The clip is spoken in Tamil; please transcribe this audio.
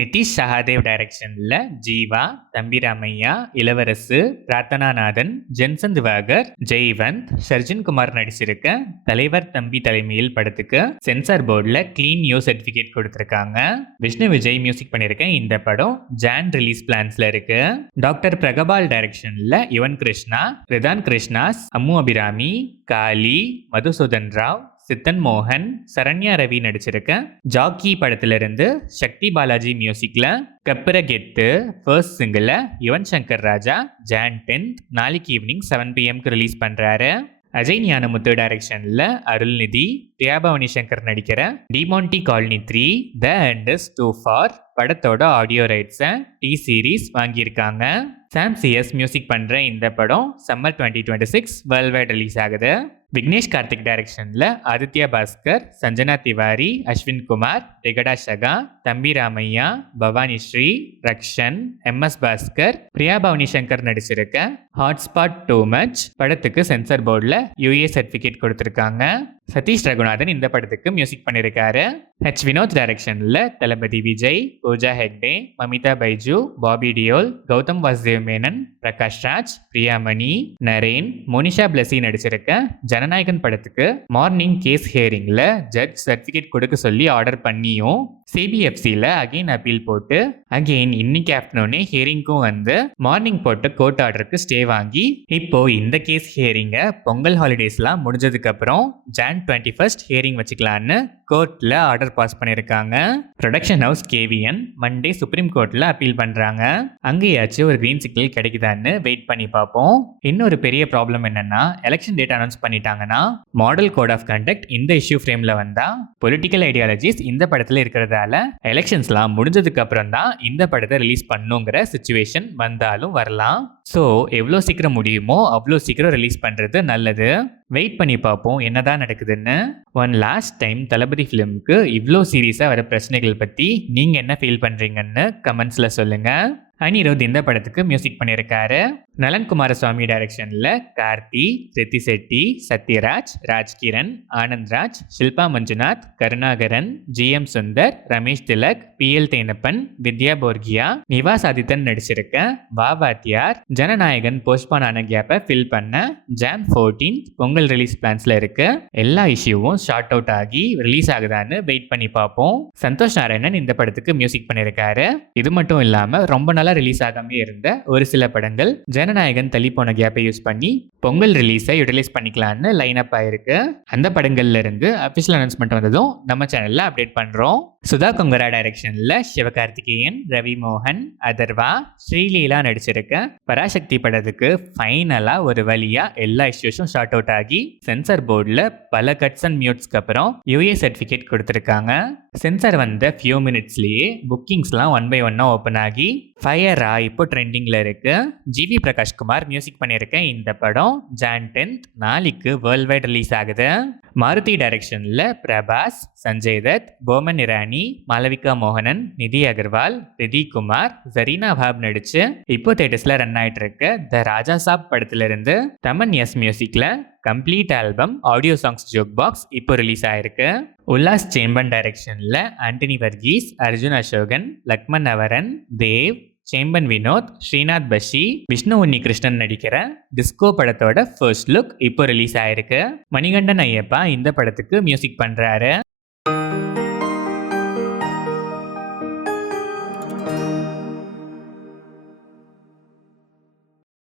நிதிஷ் சகாதேவ் டைரக்ஷன்ல ஜீவா, தம்பி ராமையா, இளவரசு, பிரார்த்தனாநாதன், ஜென்சன் திவாகர், ஜெய்வந்த், ஷர்ஜன் குமார் நடிச்சிருக்க தலைவர் தம்பி தலைமையில் படத்துக்கு சென்சார் போர்டில் கிளீன் யூ சர்டிபிகேட் கொடுத்திருக்காங்க. விஷ்ணு விஜய் மியூசிக் பண்ணிருக்க இந்த படம் ஜான் ரிலீஸ் பிளான்ஸ்ல இருக்கு. டாக்டர் பிரகபால் டைரக்ஷன்ல யுவன் கிருஷ்ணா, ரிதான் கிருஷ்ணாஸ், அம்மு அபிராமி, காளி, மதுசூதன் ராவ், சித்தன் மோகன், சரண்யா ரவி நடிச்சிருக்க ஜாக்கி படத்திலிருந்து சக்தி பாலாஜி மியூசிக்ல கப்புர கெத்து first single Yuvan Shankar Raja John 10th நாளைக்கு ஈவினிங் 7 PM ரிலீஸ் பண்றாரு. அஜய் ஞானமுத்து டைரக்ஷன்ல அருள்நிதி, தியாபவனி சங்கர் நடிக்கிற Demonte Colony 3 the end is too far படத்தோட ஆடியோ ரைட்ஸை டி சீரீஸ் வாங்கியிருக்காங்க. சாம் சிஎஸ் மியூசிக் பண்ற இந்த படம் சம்மர் 2026 வேர்ல்ட் வைட் ரிலீஸ் ஆகுது. விக்னேஷ் கார்த்திக் டைரக்ஷன்ல ஆதித்யா பாஸ்கர், சஞ்சனா திவாரி, அஸ்வின் குமார், ரெகடா ஷகா, தம்பி ராமையா, பவானி ஸ்ரீ, ரக்ஷன், எம்எஸ் பாஸ்கர், பிரியா பவனி சங்கர் நடிச்சிருக்க ஹாட்ஸ்பாட் டூ மச் படத்துக்கு சென்சார் போர்டில் யூஏ சர்டிஃபிகேட் கொடுத்திருக்காங்க. சதீஷ் ரகுநாதன் இந்த படத்துக்கு மியூசிக் பண்ணியிருக்காரு. ஹெச் வினோத் டைரக்ஷன்ல தளபதி விஜய், பூஜா ஹெக்டே, மமிதா பைஜு, பாபி டியோல், கௌதம் வாசுதேவ் மேனன், பிரகாஷ் ராஜ், பிரியாமணி, நரேன், மோனிஷா பிளஸி நடிச்சிருக்க ஜனநாயகன் படத்துக்கு மார்னிங் கேஸ் ஹியரிங்ல ஜட்ஜ் சர்டிஃபிகேட் கொடுக்க சொல்லி ஆர்டர் பண்ணியும் சிபிஎஃப்சியில் அகெயின் அப்பீல் போட்டு அகெயின் இன்னைக்கு ஆஃப்டர்நூனே ஹியரிங்க்கும் வந்து மார்னிங் போட்ட கோர்ட் ஆர்டருக்கு ஸ்டே வாங்கி இப்போ இந்த கேஸ் ஹியரிங்கை பொங்கல் ஹாலிடேஸ்லாம் முடிஞ்சதுக்கு அப்புறம் ஜான் 21st ஹியரிங் வச்சுக்கலான்னு கோர்ட்ல ஆர்டர் பாஸ் பண்ணியிருக்காங்க. Production house KVN Monday supreme கோர்ட்ல அப்பீல் பண்றாங்க. அங்கேயாச்சும் ஒரு கிரீன் சிக்னல் கிடைக்குதான்னு வெயிட் பண்ணி பார்ப்போம். இன்னொரு பெரிய ப்ராப்ளம் என்னன்னா எலெக்ஷன் டேட் அனௌன்ஸ் பண்ணிட்டாங்கன்னா மாடல் கோட் ஆஃப் கண்டக்ட் இந்த இஷ்யூ ஃப்ரேம்ல வந்தா பொலிட்டிக்கல் ஐடியாலஜிஸ் இந்த படத்துல இருக்கிறதால எலெக்ஷன்ஸ்லாம் முடிஞ்சதுக்கு அப்புறம் தான் இந்த படத்தை ரிலீஸ் பண்ணுங்கிற சிச்சுவேஷன் வந்தாலும் வரலாம். ஸோ எவ்வளோ சீக்கிரம் முடியுமோ அவ்வளோ சீக்கிரம் ரிலீஸ் பண்றது நல்லது. வெயிட் பண்ணி பார்ப்போம் என்னதான் நடக்குதுன்னு. ஒன் லாஸ்ட் டைம் தளபதி ஃபிலிமுக்கு இவ்வளோ சீரியஸாக வர பிரச்சனைகள் பற்றி நீங்கள் என்ன ஃபீல் பண்ணுறீங்கன்னு கமெண்ட்ஸில் சொல்லுங்கள். அனிருத் இந்த படத்துக்கு மியூசிக் பண்ணியிருக்காரு. நலன் குமாரசுவாமி டைரக்ஷனில் கார்த்தி, ரித்தி செட்டி, சத்யராஜ், ராஜ்கிரண், ஆனந்த்ராஜ், ஷில்பா மஞ்சுநாத், கருணாகரன், ஜிஎம் சுந்தர், ரமேஷ் திலக், பிஎல் தேனப்பன், வித்யா போர்கியா, நிவாஸ் ஆதித்தன் நடிச்சிருக்க வாவாத்தியார் ஜனநாயகன் போஸ்ட்பான் ஆன கேப்பை ஃபில் பண்ண ஜான் 14th பொங்கல் ரிலீஸ் பிளான்ஸ்ல இருக்கு. எல்லா இஷ்யூவும் ஷார்ட் அவுட் ஆகி ரிலீஸ் ஆகுதான்னு வெயிட் பண்ணி பார்ப்போம். சந்தோஷ் நாராயணன் இந்த படத்துக்கு மியூசிக் பண்ணியிருக்காரு. இது மட்டும் இல்லாம ரொம்ப நாளா ரிலீஸ் ஆகாம இருந்த ஒரு சில படங்கள் ஜனநாயகன் தள்ளி போன கேப்பை யூஸ் பண்ணி பொங்கல் ரிலீஸை யூட்டிலைஸ் பண்ணிக்கலான்னு லைன் அப் ஆயிருக்கு. அந்த படங்கள்ல இருந்து அபிஷியல் அனௌன்ஸ்மெண்ட் வந்ததும் நம்ம சேனல்ல அப்டேட் பண்றோம். சுதா கொங்கரா டைரக்ஷன்ல சிவகார்த்திகேயன், ரவி மோகன், அதர்வா, ஸ்ரீலீலா நடிச்சிருக்க பராசக்தி படத்துக்கு ஃபைனலா ஒரு வழியா எல்லா இஷ்யூஸும் ஷார்ட் அவுட் ஆகி சென்சார் போர்டில் பல கட்ஸ் அண்ட் மியூட்ஸ்க்கு அப்புறம் யூஏ சர்டிஃபிகேட் கொடுத்துருக்காங்க. சென்சார் வந்த ஃபியூ மினிட்ஸ்லயே புக்கிங்ஸ்லாம் 1 by 1 ஓப்பன் ஆகி ஃபயரா இப்போ ட்ரெண்டிங்ல இருக்கு. ஜிவி பிரகாஷ்குமார் மியூசிக் பண்ணியிருக்க இந்த படம் ஜான் 10th நாளைக்கு வேர்ல்ட் வைட் ரிலீஸ் ஆகுது. மாருதி டைரக்ஷன்ல பிரபாஸ், சஞ்சய் தத், போமன் இரானி, மாளவிகா மோகனன், நிதி அகர்வால், ரிதி குமார், ஜரீனா வாப் நடிச்சு இப்போ தியேட்டர்ஸ்ல ரன் ஆயிட்டு இருக்க த ராஜா சாப் படத்துல இருந்து தமன் எஸ் மியூசிக்ல complete album audio songs joke box இப்போ ரிலீஸ் ஆயிருக்கு. உல்லாஸ் சேம்பன் டைரக்ஷன்ல ஆண்டனி வர்கீஸ், அர்ஜுன் அசோகன், லக்மன் நவரன், தேவ், சேம்பன் வினோத், ஸ்ரீநாத் பஷி, விஷ்ணு உன்னி கிருஷ்ணன் நடிக்கிற டிஸ்கோ படத்தோட ஃபர்ஸ்ட் லுக் இப்போ ரிலீஸ் ஆயிருக்கு. மணிகண்டன் ஐயப்பா இந்த படத்துக்கு மியூசிக் பண்றாரு.